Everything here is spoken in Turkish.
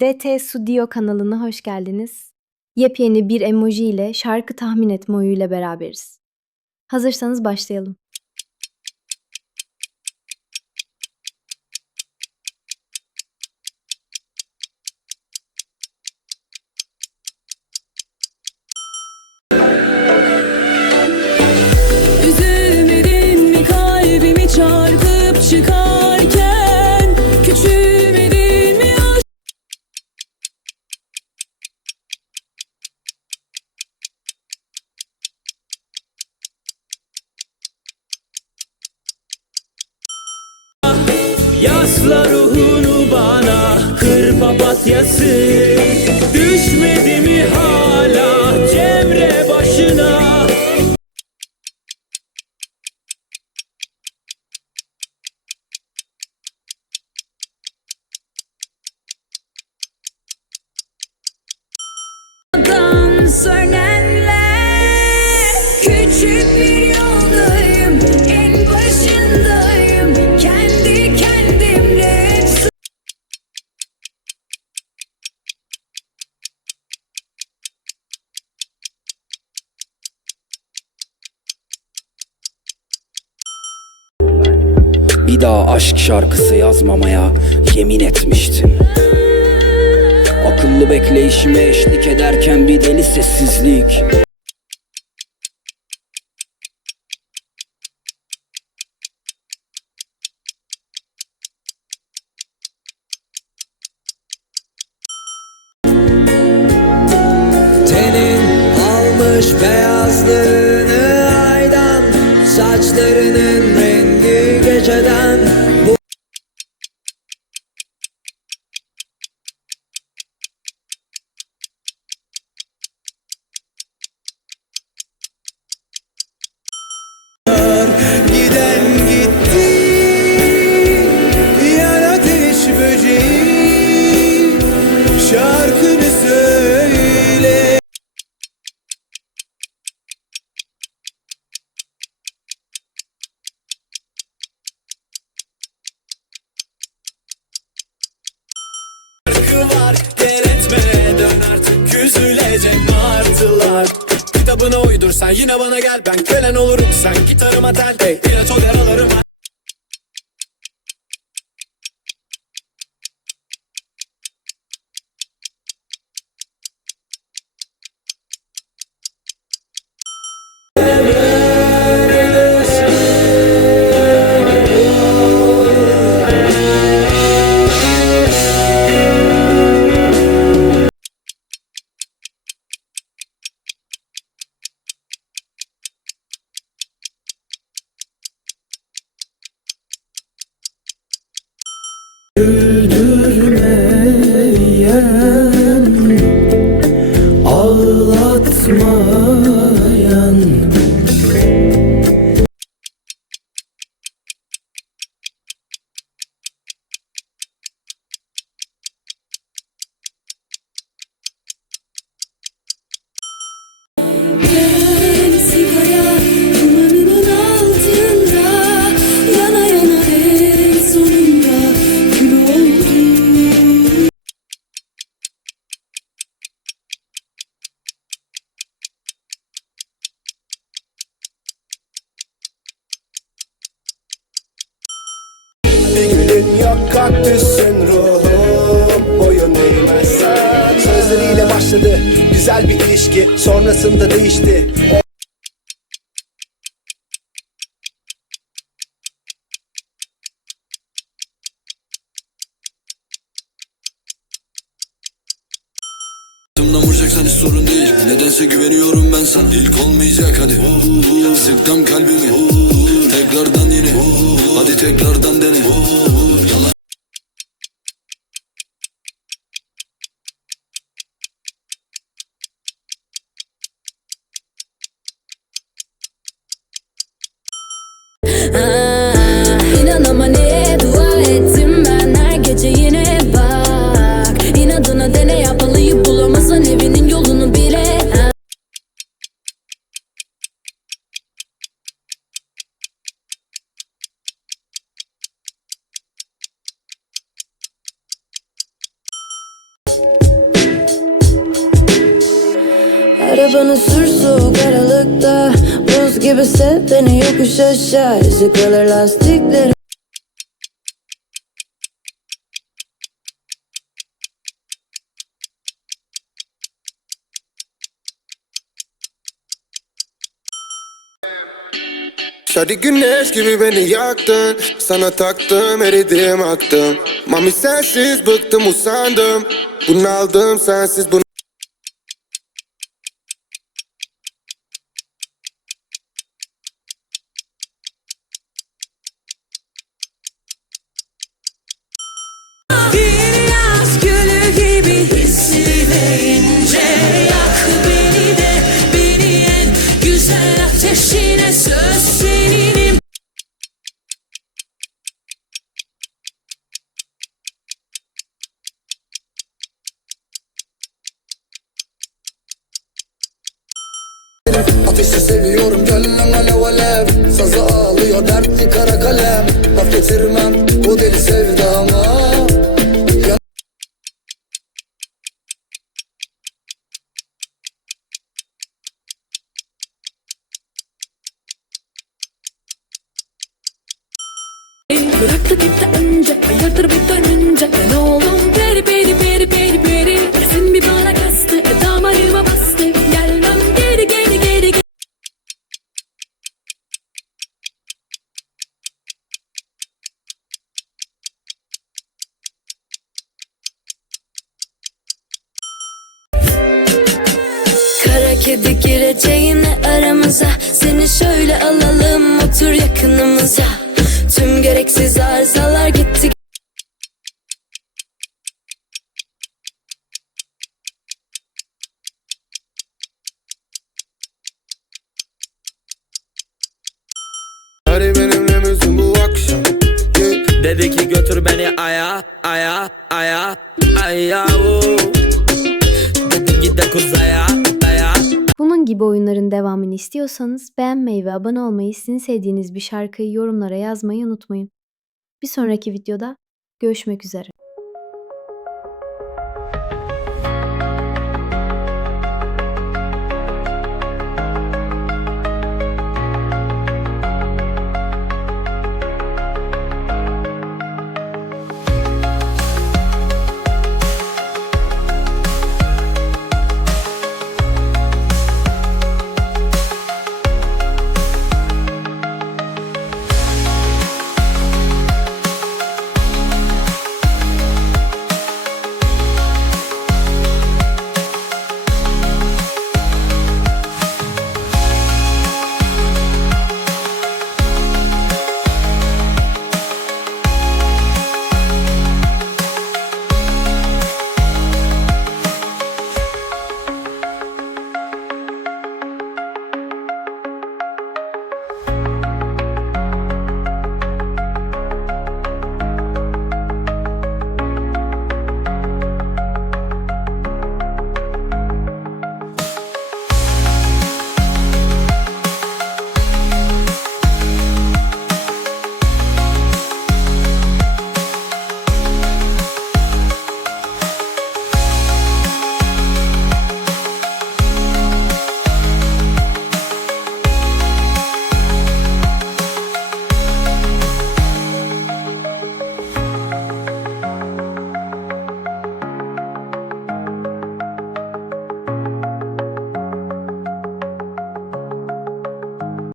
DT Studio kanalına hoş geldiniz. Yepyeni bir emoji ile şarkı tahmin etme oyuyla beraberiz. Hazırsanız başlayalım. Yasla ruhunu bana kır papatyası. Düşmedi mi hala Bir daha aşk şarkısı yazmamaya yemin etmiştim. Akıllı bekleyişime eşlik ederken bir deli sessizlik. Tenin almış beyazlığını Kitabına uydursan yine bana gel Ben kölen olurum. Sen gitarıma tel hey, İlaç ol yaralarıma başladı. Güzel bir ilişki Sonrasında değişti. Hayatımdan vuracaksan sorun değil. Nedense güveniyorum ben sana. İlk olmayacak hadi. Sıktım kalbimi. Tekrardan yine. Hadi tekrardan dene Arabanı sür soğuk aralıkta. Buz gibi sev beni yokuş aşağı. Ezik kalır lastiklerim. Şadi güneş gibi beni yaktın. Sana taktım eridim aktım. Mami sensiz bıktım usandım. Bunaldım sensiz bunu Ateşi seviyorum gönlüm alev alev. Sazı ağlıyor dertli kara kalem. Laf getirmem bu deli sevdama. Bıraktı gitti şöyle alalım otur yakınımıza Tüm gereksiz arızalar gitti Hadi benimle misin bu akşam Yeah. Dedi ki götür beni aya aya aya aya. Dedim git de kuzaya aya Bunun gibi oyunların devamını istiyorsanız beğenmeyi ve abone olmayı, sizin sevdiğiniz bir şarkıyı yorumlara yazmayı unutmayın. Bir sonraki videoda görüşmek üzere.